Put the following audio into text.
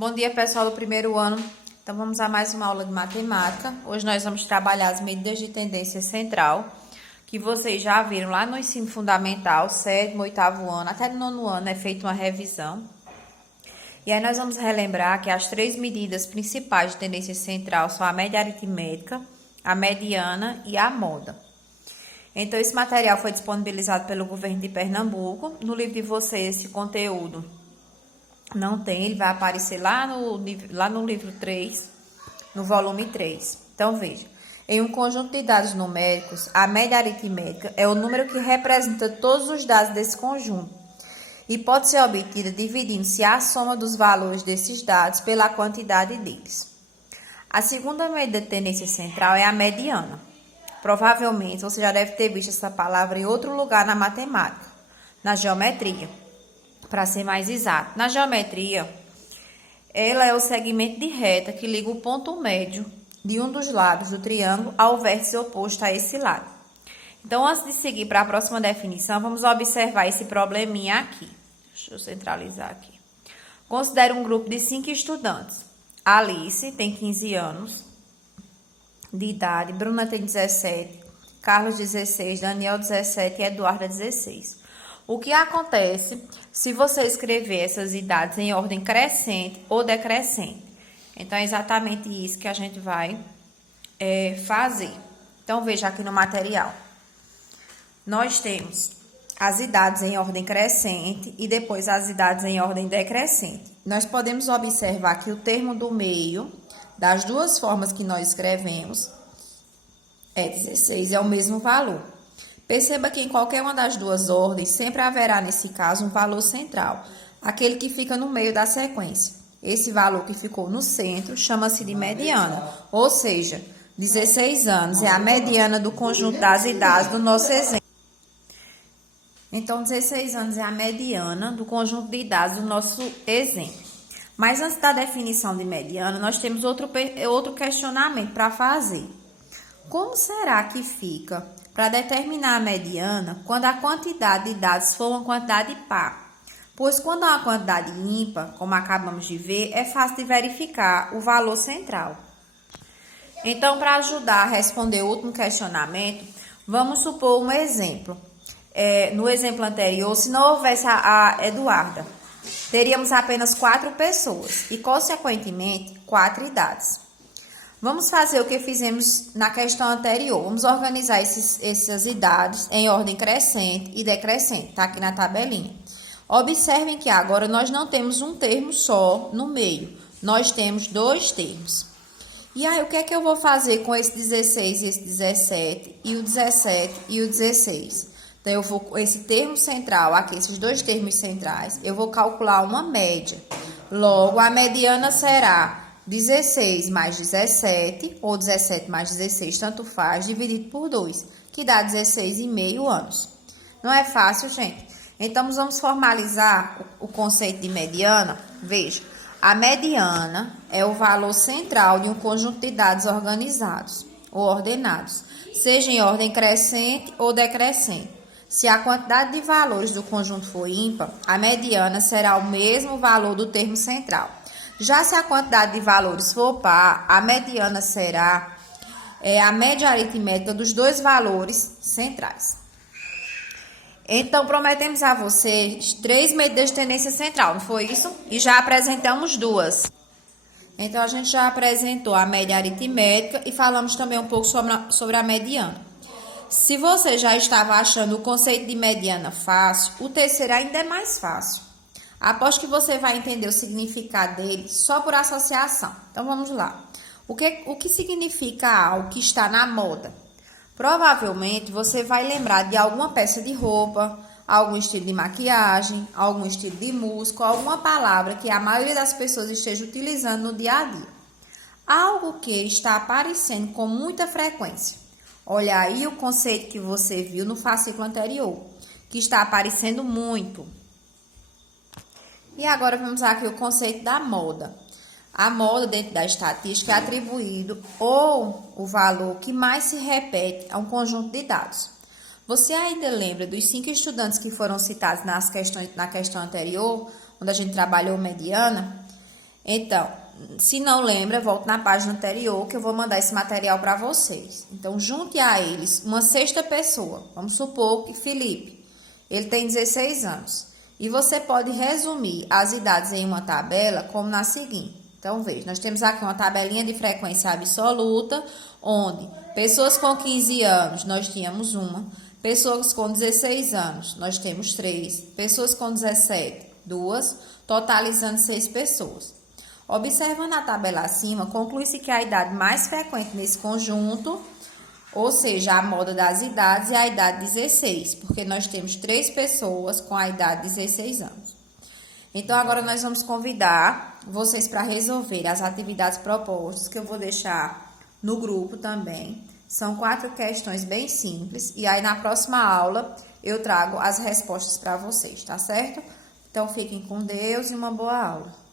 Bom dia, pessoal do primeiro ano. Então, vamos a mais uma aula de matemática. Hoje nós vamos trabalhar as medidas de tendência central, que vocês já viram lá no ensino fundamental, 7º, 8º ano, até no 9º ano é feita uma revisão. E aí nós vamos relembrar que as três medidas principais de tendência central são a média aritmética, a mediana e a moda. Então, esse material foi disponibilizado pelo governo de Pernambuco. No livro de vocês, esse conteúdo não tem, ele vai aparecer lá no livro 3, no volume 3. Então, veja, em um conjunto de dados numéricos, a média aritmética é o número que representa todos os dados desse conjunto e pode ser obtida dividindo-se a soma dos valores desses dados pela quantidade deles. A segunda medida de tendência central é a mediana. Provavelmente, você já deve ter visto essa palavra em outro lugar na matemática, na geometria, para ser mais exato. Na geometria, ela é o segmento de reta que liga o ponto médio de um dos lados do triângulo ao vértice oposto a esse lado. Então, antes de seguir para a próxima definição, vamos observar esse probleminha aqui. Deixa eu centralizar aqui. Considere um grupo de 5 estudantes. Alice tem 15 anos de idade, Bruna tem 17, Carlos 16, Daniel 17 e Eduarda 16. O que acontece se você escrever essas idades em ordem crescente ou decrescente? Então, é exatamente isso que a gente vai fazer. Então, veja aqui no material. Nós temos as idades em ordem crescente e depois as idades em ordem decrescente. Nós podemos observar que o termo do meio das duas formas que nós escrevemos é 16, é o mesmo valor. Perceba que em qualquer uma das duas ordens sempre haverá, nesse caso, um valor central, aquele que fica no meio da sequência. Esse valor que ficou no centro chama-se de mediana, ou seja, 16 anos é a mediana do conjunto das idades do nosso exemplo. Então, 16 anos é a mediana do conjunto de idades do nosso exemplo. Mas antes da definição de mediana, nós temos outro questionamento para fazer. Como será que fica para determinar a mediana quando a quantidade de dados for uma quantidade par? Pois quando é uma quantidade ímpar, como acabamos de ver, é fácil de verificar o valor central. Então, para ajudar a responder o último questionamento, vamos supor um exemplo. No exemplo anterior, se não houvesse a Eduarda, teríamos apenas 4 pessoas e, consequentemente, 4 idades. Vamos fazer o que fizemos na questão anterior. Vamos organizar essas idades em ordem crescente e decrescente. Está aqui na tabelinha. Observem que agora nós não temos um termo só no meio. Nós temos 2 termos. E aí, o que é que eu vou fazer com esse 16 e esse 17, e o 17 e o 16? Então, eu vou, esse termo central aqui, esses 2 termos centrais, eu vou calcular uma média. Logo, a mediana será 16 mais 17, ou 17 mais 16, tanto faz, dividido por 2, que dá 16,5 anos. Não é fácil, gente? Então, vamos formalizar o conceito de mediana. Veja, a mediana é o valor central de um conjunto de dados organizados, ou ordenados, seja em ordem crescente ou decrescente. Se a quantidade de valores do conjunto for ímpar, a mediana será o mesmo valor do termo central. Já se a quantidade de valores for par, a mediana será a média aritmética dos 2 valores centrais. Então, prometemos a vocês 3 medidas de tendência central, não foi isso? E já apresentamos 2. Então, a gente já apresentou a média aritmética e falamos também um pouco sobre a mediana. Se você já estava achando o conceito de mediana fácil, o terceiro ainda é mais fácil. Aposto que você vai entender o significado dele só por associação. Então, vamos lá. O que significa algo que está na moda? Provavelmente, você vai lembrar de alguma peça de roupa, algum estilo de maquiagem, algum estilo de música, alguma palavra que a maioria das pessoas esteja utilizando no dia a dia. Algo que está aparecendo com muita frequência. Olha aí o conceito que você viu no fascículo anterior, que está aparecendo muito. E agora vamos aqui o conceito da moda. A moda, dentro da estatística, é atribuído ou o valor que mais se repete a um conjunto de dados. Você ainda lembra dos 5 estudantes que foram citados na questão anterior, onde a gente trabalhou mediana? Então, se não lembra, volte na página anterior que eu vou mandar esse material para vocês. Então, junte a eles uma sexta pessoa. Vamos supor que Felipe, ele tem 16 anos. E você pode resumir as idades em uma tabela como na seguinte. Então, veja, nós temos aqui uma tabelinha de frequência absoluta, onde pessoas com 15 anos nós tínhamos uma, pessoas com 16 anos nós temos 3, pessoas com 17, 2, totalizando 6 pessoas. Observando a tabela acima, conclui-se que a idade mais frequente nesse conjunto, ou seja, a moda das idades, é a idade 16, porque nós temos 3 pessoas com a idade de 16 anos. Então, agora nós vamos convidar vocês para resolver as atividades propostas, que eu vou deixar no grupo também. São 4 questões bem simples, e aí na próxima aula eu trago as respostas para vocês, tá certo? Então, fiquem com Deus e uma boa aula.